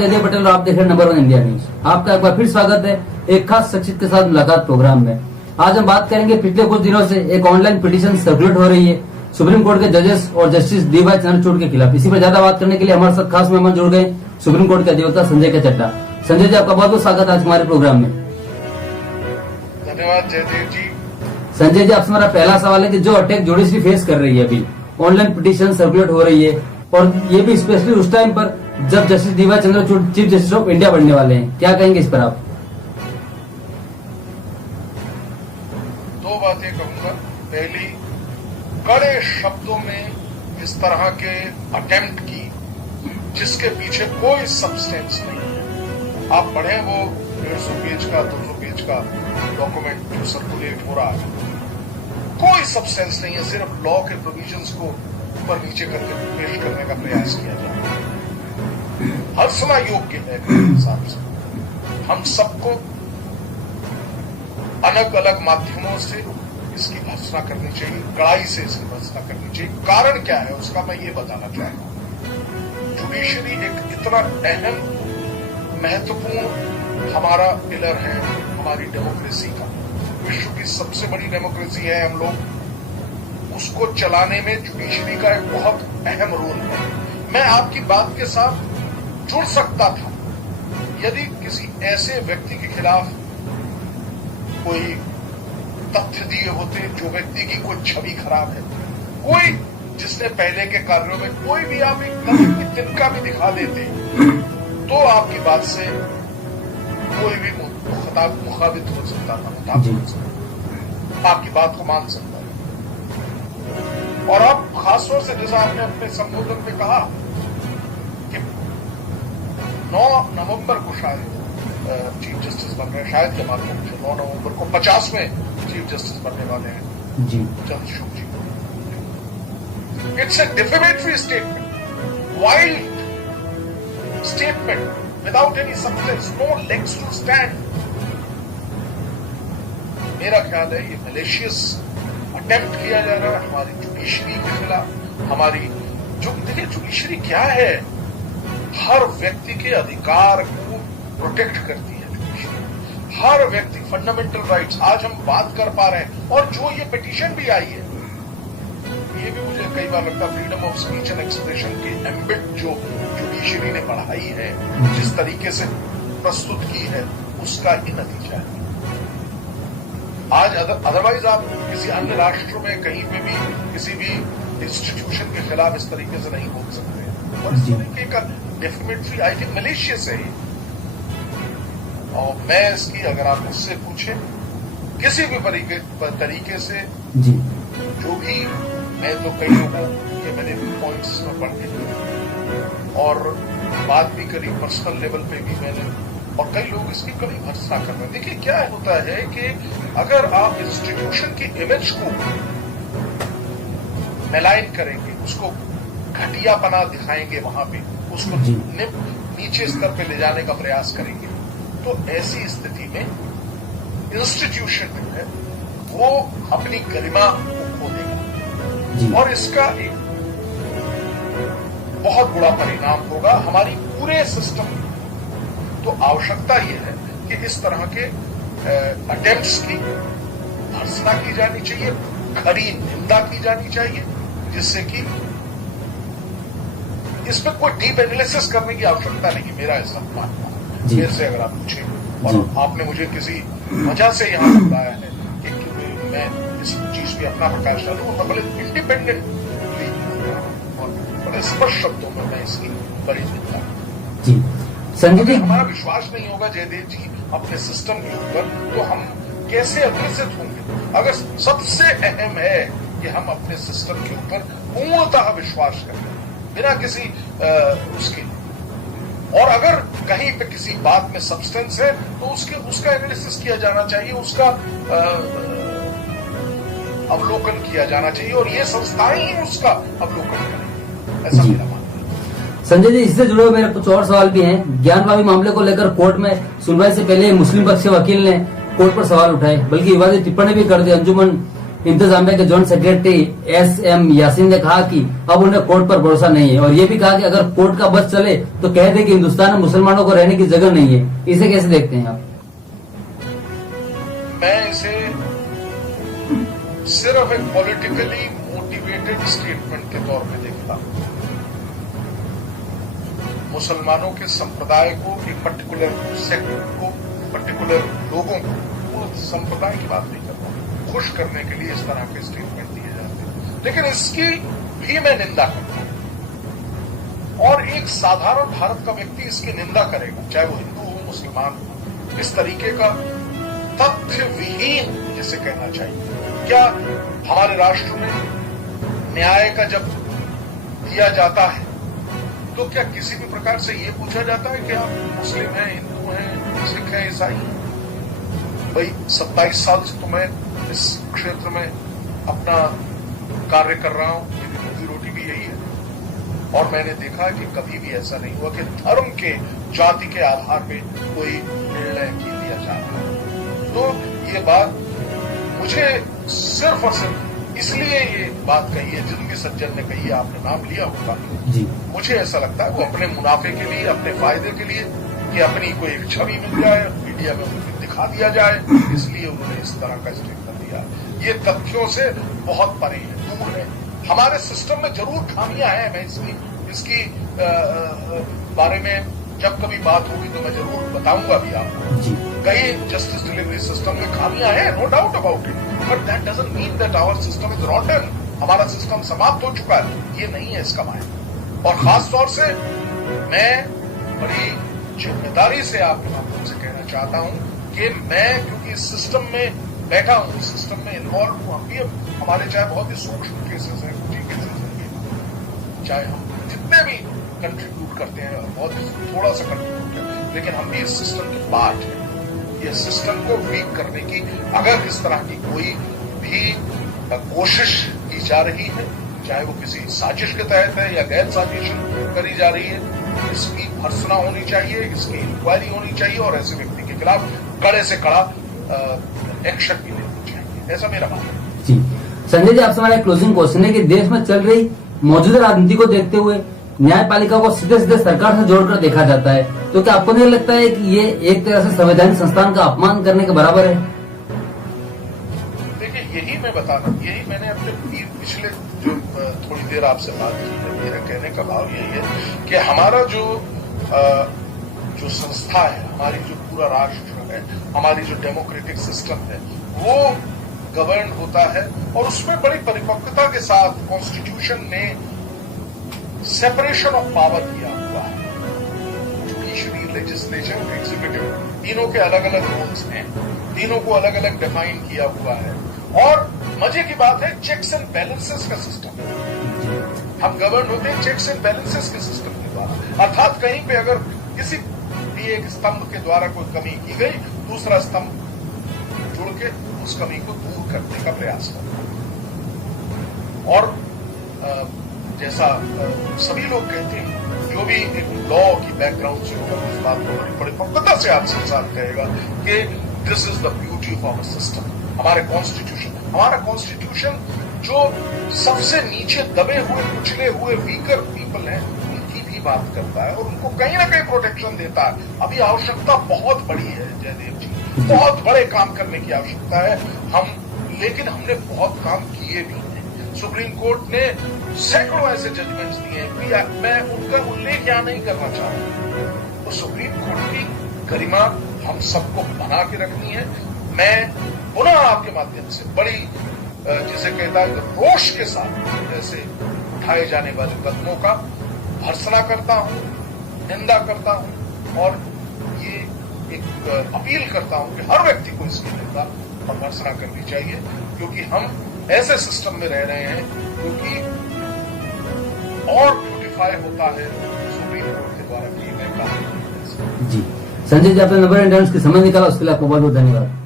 जयदेव पटेल और आप देख रहे हैं नंबर 1 इंडिया न्यूज। आपका एक बार फिर स्वागत है एक खास शख्सियत के साथ मुलाकात प्रोग्राम में। आज हम बात करेंगे पिछले कुछ दिनों से एक ऑनलाइन पिटीशन सर्कुलेट हो रही है सुप्रीम कोर्ट के जजेस और जस्टिस डी.वाई. चंद्रचूड़ के खिलाफ। इसी पर ज्यादा बात करने के लिए हमारे साथ खास मेहमान जुड़ गए सुप्रीम कोर्ट के अधिवक्ता संजय के चड्डा। संजय जी, आपका बहुत बहुत स्वागत है आज हमारे प्रोग्राम में। धन्यवाद जयदेव जी। संजय जी, आपसे हमारा पहला सवाल है कि जो अटैक जुडिशरी फेस कर रही है, अभी ऑनलाइन पिटीशन सर्कुलेट हो रही है और ये भी स्पेशली उस टाइम पर जब justice D.Y.. Chandrachud chief justice of India बनने वाले हैं, क्या कहेंगे इस पर आप? दो बातें कहूंगा। पहली, कड़े शब्दों में इस तरह के अटेम्प्ट की जिसके पीछे कोई सब्सटेंस नहीं है। आप पढ़ें वो 150 पेज का 200 पेज का डॉक्यूमेंट जो सर्कुलेट हो रहा है, कोई सब्सटेंस नहीं है, सिर्फ लॉ के प्रोविजंस को ऊपर नीचे करके पेश करने का प्रयास किया जा रहा है। हर्षना योग्य है मेरे हिसाब से। हम सबको अलग अलग माध्यमों से इसकी भर्त्सना करनी चाहिए, कड़ाई से इसकी भर्त्सना करनी चाहिए। कारण क्या है उसका मैं ये बताना चाहूंगा। जुडिशरी एक इतना अहम महत्वपूर्ण हमारा पिलर है हमारी डेमोक्रेसी का। विश्व की सबसे बड़ी डेमोक्रेसी है हम लोग, उसको चलाने में जुडिशरी का एक बहुत अहम रोल है। मैं आपकी बात के साथ जुड़ सकता था यदि किसी ऐसे व्यक्ति के खिलाफ कोई तथ्य दिए होते जो व्यक्ति की कोई छवि खराब है, कोई जिसने पहले के कार्यों में कोई भी आप एक कदम की तिनका भी दिखा देते तो आपकी बात से कोई भी मुखाबित हो सकता था, आपकी बात को मान सकता है। और अब खासतौर से जैसा आपने अपने संबोधन में कहा कि 9 नवंबर को शायद चीफ जस्टिस बन रहे हैं, शायद के माध्यम से 9 नवंबर को 50वें चीफ जस्टिस बनने वाले हैं ji Chandrachud ji. It's a defamatory statement, wild statement without any substance, no legs to stand. मेरा ख्याल है ये मलेशियस अटेम्प्ट किया जा रहा है हमारी जुडिशरी के खिलाफ। हमारी जो देखिए जुडिशरी क्या है, हर व्यक्ति के अधिकार को प्रोटेक्ट करती है जुडिशरी। हर व्यक्ति फंडामेंटल राइट्स आज हम बात कर पा रहे हैं। और जो ये पिटीशन भी आई है, ये भी मुझे कई बार लगता है freedom of speech and expression की एम्बिट जो जुडिशरी ने बढ़ाई है, जिस तरीके से प्रस्तुत की है, उसका ही नतीजा है। आज अदरवाइज आप किसी अन्य राष्ट्र में कहीं पे भी किसी भी इंस्टीट्यूशन के खिलाफ इस तरीके से नहीं बोल सकते। और इस तरीके का डेफिनेटली आई थिंक मलेशियस है। और मैं इसकी अगर आप मुझसे पूछें किसी भी तरीके से जो भी, मैं तो कई लोगों के मैंने पॉइंट्स में पढ़ के और बात भी करी, पर्सनल लेवल पे भी मैंने, और कई लोग इसकी कड़ी भर्त्सना कर रहे हैं। देखिए क्या होता है कि अगर आप इंस्टीट्यूशन की इमेज को मेलाइन करेंगे, उसको घटियापना दिखाएंगे, वहां पे उसको नीचे स्तर पे ले जाने का प्रयास करेंगे, तो ऐसी स्थिति में इंस्टीट्यूशन जो है वो अपनी गरिमा को खो देगा और इसका एक बहुत बुरा परिणाम होगा हमारी पूरे सिस्टम में। तो आवश्यकता यह है कि इस तरह के अटेम्प्ट्स की भर्त्सना की जानी चाहिए, खरी निंदा की जानी चाहिए, जिससे कि इस पर कोई डीप एनालिसिस करने की आवश्यकता नहीं। मेरा ऐसा मानना है। मेरे से अगर आप पूछें, और आपने मुझे किसी वजह से यहां बुलाया है कि मैं इस चीज पे अपना प्रकाश डालूं, और बड़े इंडिपेंडेंटली और बड़े स्पष्ट शब्दों में मैं इसकी बड़ी निंदा। संजय जी, हमारा विश्वास नहीं होगा जयदेव जी अपने सिस्टम के ऊपर, तो हम कैसे अग्रसित होंगे? अगर सबसे अहम है कि हम अपने सिस्टम के ऊपर पूर्णतः विश्वास करें बिना किसी उसके, और अगर कहीं पे किसी बात में सब्सटेंस है तो उसका एनालिसिस किया जाना चाहिए, उसका अवलोकन किया जाना चाहिए, और ये संस्थाएं ही उसका अवलोकन करेंगी, ऐसा मेरा मानना है। संजय जी, इससे जुड़े हुए मेरे कुछ और सवाल भी हैं। ज्ञानवापी मामले को लेकर कोर्ट में सुनवाई से पहले मुस्लिम पक्ष के वकील ने कोर्ट पर सवाल उठाए, बल्कि विवादित टिप्पणी भी कर दी। अंजुमन इंतजामिया के जॉइंट सेक्रेटरी SM यासीन ने कहा कि अब उन्हें कोर्ट पर भरोसा नहीं है और ये भी कहा कि अगर कोर्ट का बस चले तो कह दे कि हिंदुस्तान में मुसलमानों को रहने की जगह नहीं है। इसे कैसे देखते हैं आप? मैं इसे सिर्फ एक पॉलिटिकली मोटिवेटेड स्टेटमेंट के तौर पे देखता हूं। मुसलमानों के संप्रदाय को, एक पर्टिकुलर सेक्टर को, पर्टिकुलर लोगों को, वो संप्रदाय की बात नहीं करता, खुश करने के लिए इस तरह के स्टेटमेंट दिए जाते हैं, लेकिन इसकी भी मैं निंदा करता हूं। और एक साधारण भारत का व्यक्ति इसकी निंदा करेगा, चाहे वो हिंदू हो, मुसलमान हो। इस तरीके का तथ्य विहीन जिसे कहना चाहिए। क्या हमारे राष्ट्र में न्याय का जब दिया जाता है तो क्या किसी भी प्रकार से ये पूछा जाता है कि आप मुस्लिम हैं, हिंदू हैं, सिख हैं, ईसाई हैं? भाई 27 साल से तो मैं इस क्षेत्र में अपना कार्य कर रहा हूं, मेरी रोजी रोटी भी यही है और मैंने देखा कि कभी भी ऐसा नहीं हुआ कि धर्म के, जाति के आधार पे कोई निर्णय लिया जा रहा है। तो ये बात मुझे सिर्फ और सिर्फ इसलिए ये बात कही है, जिन भी सज्जन ने कही है, आपने नाम लिया होगा जी, मुझे ऐसा लगता है वो अपने मुनाफे के लिए, अपने फायदे के लिए, कि अपनी कोई एक छवि मिल जाए, मीडिया में दिखा दिया जाए, इसलिए उन्होंने इस तरह का स्टेटमेंट दिया। ये तथ्यों से बहुत परे है, दूर है। हमारे सिस्टम में जरूर खामियां हैं, मैं इसकी बारे में जब कभी बात होगी तो मैं जरूर बताऊंगा भी आपको। कई जस्टिस डिलीवरी सिस्टम में खामियां हैं, no doubt about it, but that doesn't mean that our system is rotten. हमारा सिस्टम समाप्त हो चुका है, ये नहीं है इसका मायना। और खास तौर से मैं बड़ी जिम्मेदारी से आपके माध्यम से कहना चाहता हूं कि मैं, क्योंकि इस सिस्टम में बैठा हूं, इस सिस्टम में इन्वॉल्व हूं, हम भी हमारे चाहे बहुत ही सूक्ष्म केसेस हैं, कुछ केसेस हैं, चाहे हम जितने भी कंट्रीब्यूट करते हैं, बहुत थोड़ा सा कंट्रीब्यूट करते हैं, लेकिन हम भी इस सिस्टम के पार्ट हैं। ये सिस्टम को वीक करने की अगर इस तरह की कोई भी कोशिश की जा रही है, चाहे वो किसी साजिश के तहत है या गैर साजिश करी जा रही है, इसकी भर्त्सना होनी चाहिए, इसकी इंक्वायरी होनी चाहिए और ऐसे व्यक्ति के खिलाफ कड़े से कड़ा एक्शन भी लेना चाहिए, ऐसा मेरा मानना है। जी संजय जी, आपसे हमारा क्लोजिंग क्वेश्चन है कि देश में चल रही मौजूदा राजनीति को देखते हुए न्यायपालिका को सीधे सीधे सरकार से जोड़कर देखा जाता है, तो क्या आपको नहीं लगता है कि ये एक तरह से संवैधानिक संस्थान का अपमान करने के बराबर है? देखिए, यही मैं बता रहा हूँ, यही मैंने अपने पिछले जो थोड़ी देर आपसे बात की है, मेरा कहने का भाव यही है कि हमारा जो संस्था है, हमारी जो पूरा राष्ट्र है, हमारी जो डेमोक्रेटिक सिस्टम है, वो गवर्न होता है और उसमें बड़ी परिपक्वता के साथ कॉन्स्टिट्यूशन ने सेपरेशन ऑफ पावर किया हुआ है। जुडिशरी, लेजिस्लेचर, एग्जीक्यूटिव, तीनों के अलग अलग रोल्स हैं, तीनों को अलग अलग डिफाइन किया हुआ है और मजे की बात है, चेक्स एंड बैलेंसेस का सिस्टम है। हम गवर्न होते हैं चेक्स एंड बैलेंसेस के सिस्टम के द्वारा, अर्थात कहीं पे अगर किसी भी एक स्तंभ के द्वारा कोई कमी की गई, दूसरा स्तंभ जुड़ के उस कमी को दूर करने का प्रयास करता है। और जैसा सभी लोग कहते हैं, जो भी एक लॉ की बैकग्राउंड से होगा उस बात को बड़ी परिपक्वता से आपसे साथ कहेगा कि this is the beauty of our system. हमारे कॉन्स्टिट्यूशन जो सबसे नीचे दबे हुए, कुचले हुए, वीकर पीपल हैं, उनकी भी बात करता है और उनको कहीं ना कहीं प्रोटेक्शन देता है। अभी आवश्यकता बहुत बड़ी है जयदेव जी, बहुत बड़े काम करने की आवश्यकता है लेकिन हमने बहुत काम किए भी हैं। सुप्रीम कोर्ट ने सैकड़ों ऐसे जजमेंट्स दिए हैं, मैं उनका उल्लेख यहां नहीं करना चाहूंगा। तो सुप्रीम कोर्ट की गरिमा हम सबको बना के रखनी है। मैं पुनः आपके माध्यम से बड़ी, जिसे कहता है, रोष के साथ ऐसे उठाए जाने वाले कदमों का भर्त्सना करता हूं, निंदा करता हूं और ये एक अपील करता हूं कि हर व्यक्ति को इसकी निंदा और भर्त्सना करनी चाहिए, क्योंकि हम ऐसे सिस्टम में रह रहे हैं क्योंकि और ब्यूटिफाई होता है सुप्रीम कोर्ट के द्वारा किए गए काम। जी संजय जी, आपने नंबर इंडियंस की समय निकाला, उसके लिए आपको बहुत बहुत धन्यवाद।